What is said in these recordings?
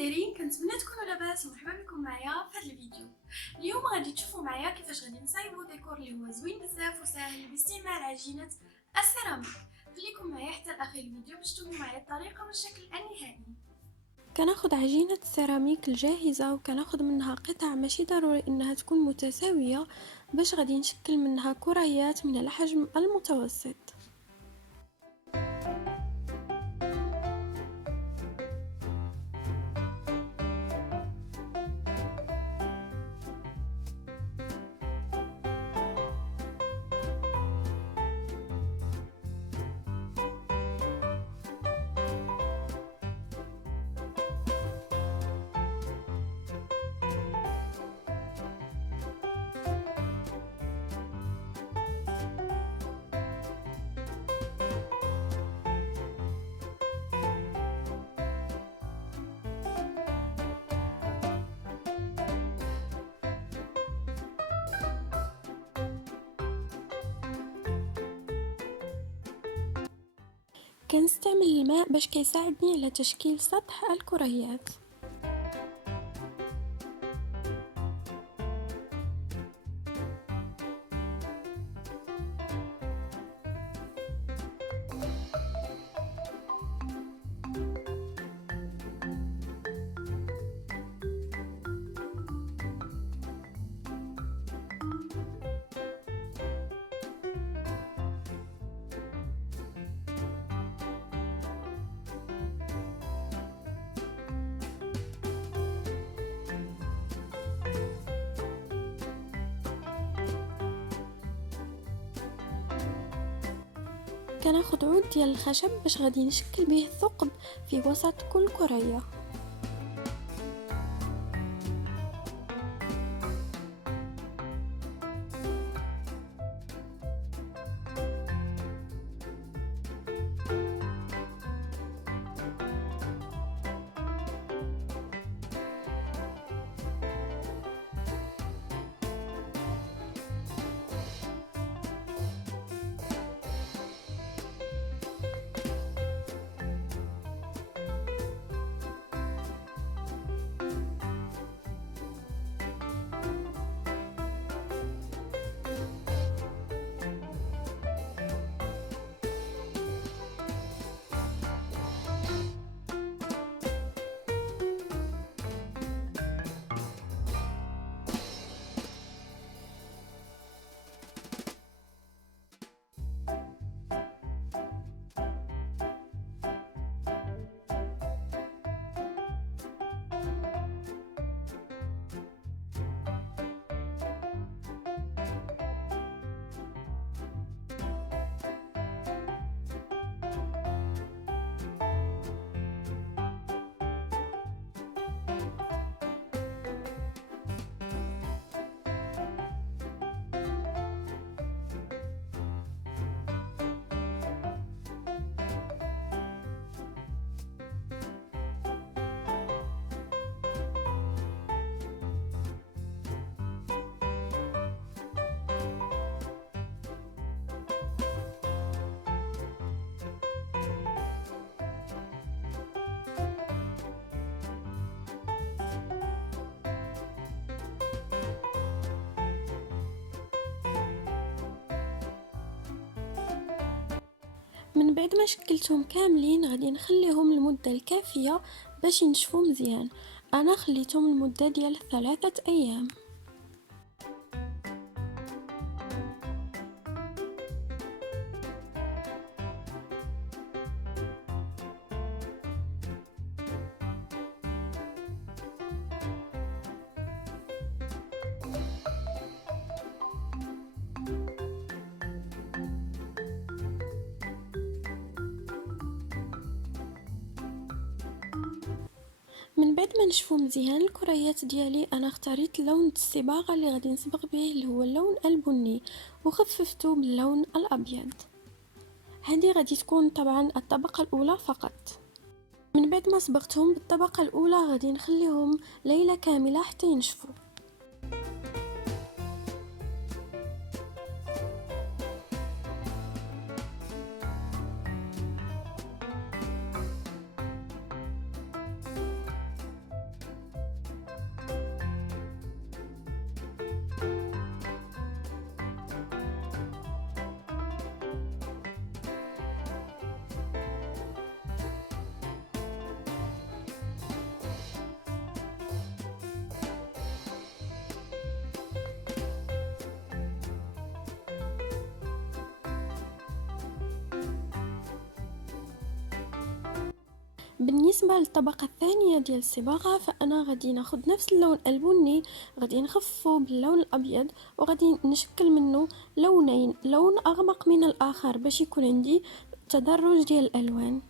دايرين؟ كنتمنى تكونوا لاباس ومرحبا بكم معايا في هذا الفيديو. اليوم غادي تشوفوا معايا كيفاش غادي نصايبوا ديكور اللي هو زوين بزاف وسهل باستعمال عجينه السيراميك. خليكم معايا حتى لاخر الفيديو باش تشوفوا معايا الطريقه والشكل النهائي. كناخد عجينة السيراميك الجاهزة وكناخد منها قطع، ماشي ضروري انها تكون متساوية باش غادي نشكل منها كريات من الحجم المتوسط. كنستعمل الماء باش كيساعدني على تشكيل سطح الكريات. كناخد عود ديال الخشب باش غادي نشكل به ثقب في وسط كل كرية. من بعد ما شكلتهم كاملين غادي نخليهم المدة الكافية باش ينشفوا مزيان. انا خليتهم المدة ديال 3 ايام. من بعد ما نشفوا مزيان الكريات ديالي، انا اختاريت لون الصباغه اللي غادي نصبغ به اللي هو اللون البني وخففته باللون الابيض. هذه غادي تكون طبعا الطبقه الاولى فقط. من بعد ما صبغتهم بالطبقه الاولى غادي نخليهم ليله كامله حتى ينشفوا. بالنسبه للطبقه الثانيه ديال الصباغه، فانا غادي ناخذ نفس اللون البني، غادي نخففه باللون الابيض، وغادي نشكل منه لونين، لون اغمق من الاخر باش يكون عندي تدرج ديال الالوان.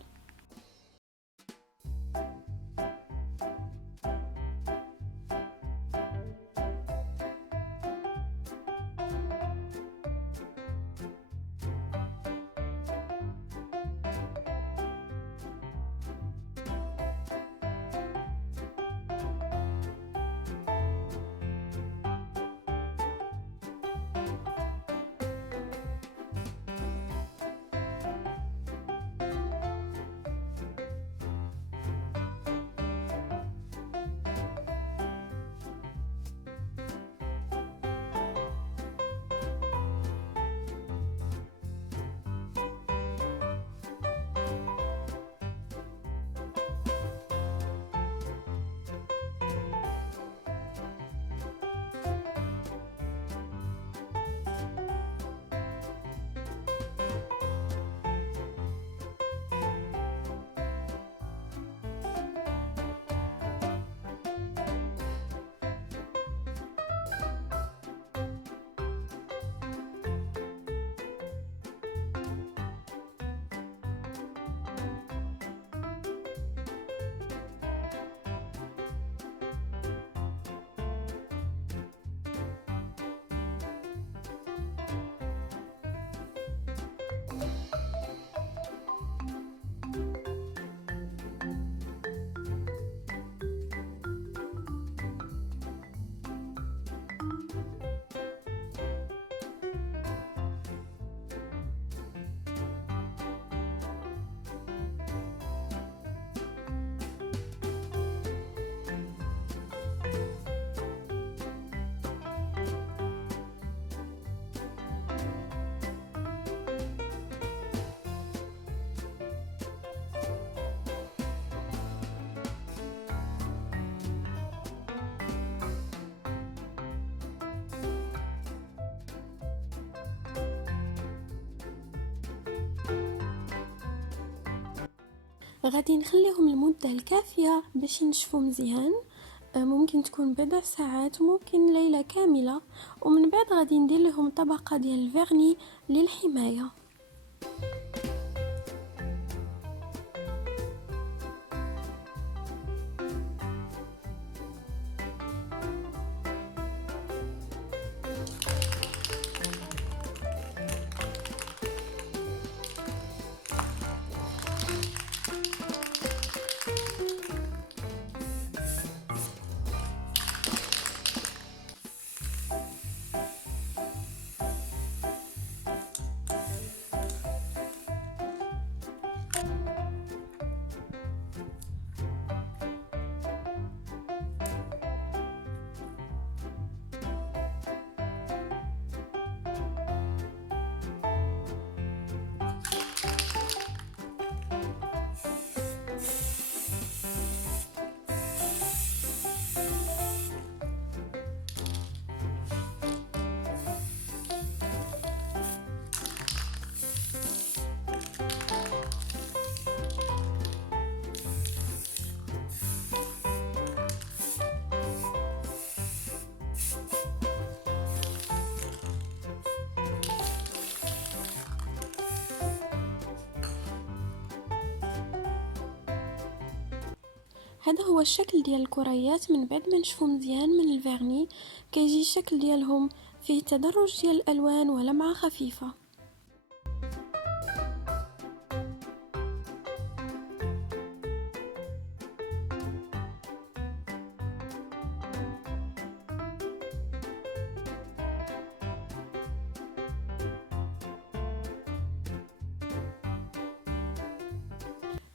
غادي نخليهم المدة الكافية باش ينشفوا مزيان، ممكن تكون بضع ساعات وممكن ليلة كاملة، ومن بعد غادي ندير لهم طبقة ديال الفيرني للحماية. هذا هو الشكل ديال الكريات من بعد ما نشفوا مزيان من الفيرني، كيجي الشكل ديالهم فيه تدرج ديال الالوان ولمعه خفيفه.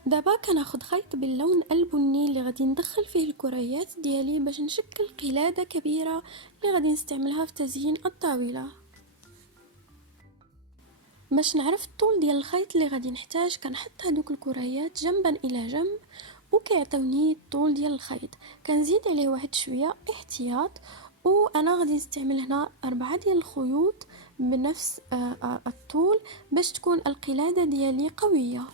دابا كناخد خيط باللون البني اللي غادي ندخل فيه الكريات ديالي باش نشكل قلادة كبيرة اللي غادي نستعملها في تزيين الطاولة. باش نعرف الطول ديال الخيط اللي غادي نحتاج كنحط هذوك الكريات جنبا الى جنب وكيعطيوني الطول ديال الخيط، كنزيد عليه واحد شويه احتياط، وانا غادي نستعمل هنا 4 ديال الخيوط بنفس الطول باش تكون القلادة ديالي قوية.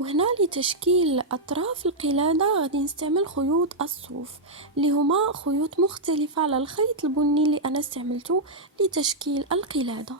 وهنا لتشكيل أطراف القلادة غادي نستعمل خيوط الصوف اللي هما خيوط مختلفة على الخيط البني اللي أنا استعملته لتشكيل القلادة.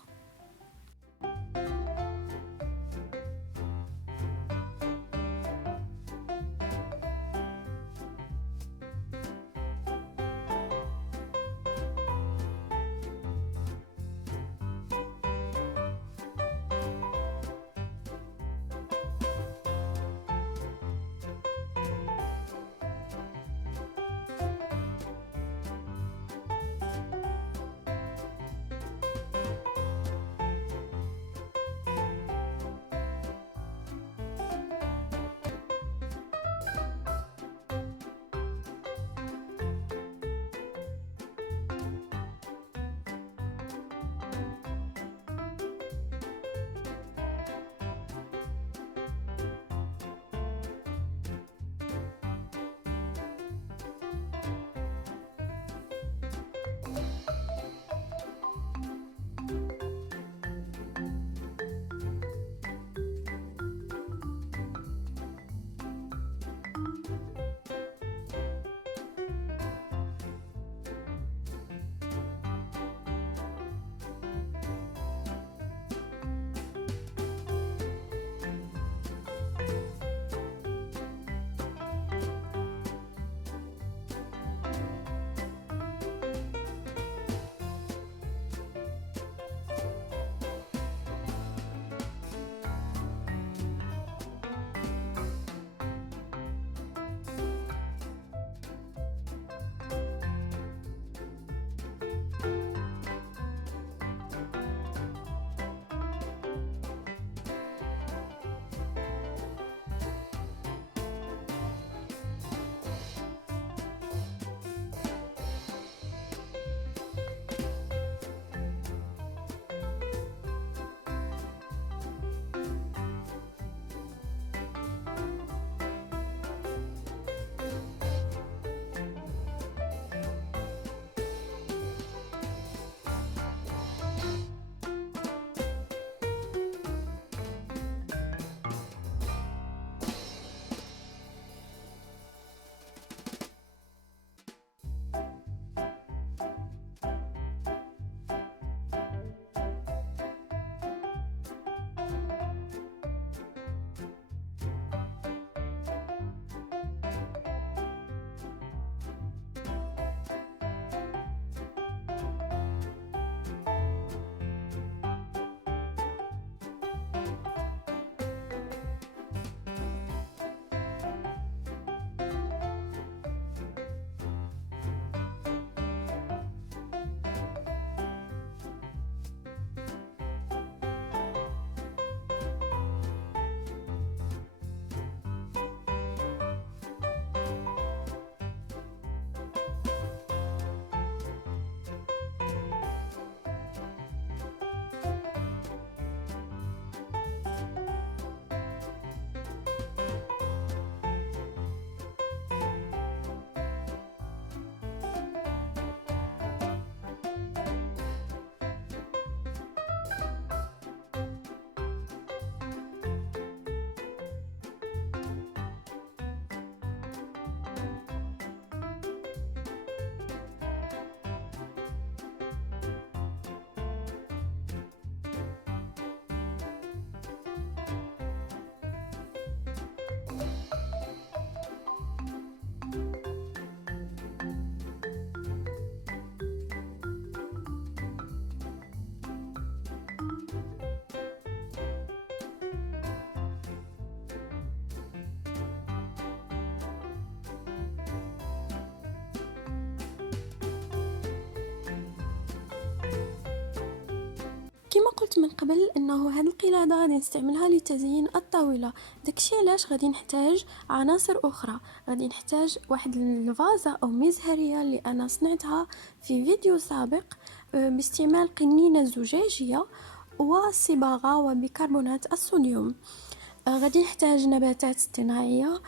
كما قلت من قبل انه هاد القلادة غادي نستعملها لتزيين الطاولة، داكشي علاش غادي نحتاج عناصر اخرى. غادي نحتاج واحد الفازة او مزهرية اللي انا صنعتها في فيديو سابق باستعمال قنينة زجاجية وصباغة وبيكربونات الصوديوم. غادي نحتاج نباتات اصطناعية،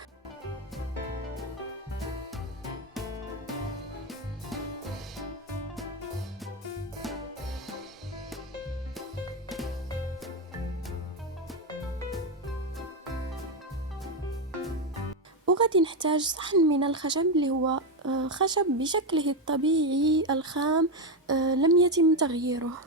وغادي نحتاج صحن من الخشب اللي هو خشب بشكله الطبيعي الخام، لم يتم تغييره.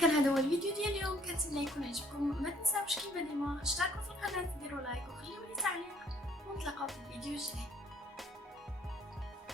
كان هذا هو الفيديو ديال اليوم. كنتمنى يكون عجبكم. ما تنساوش كيما ديما اشتركوا في القناه، ديروا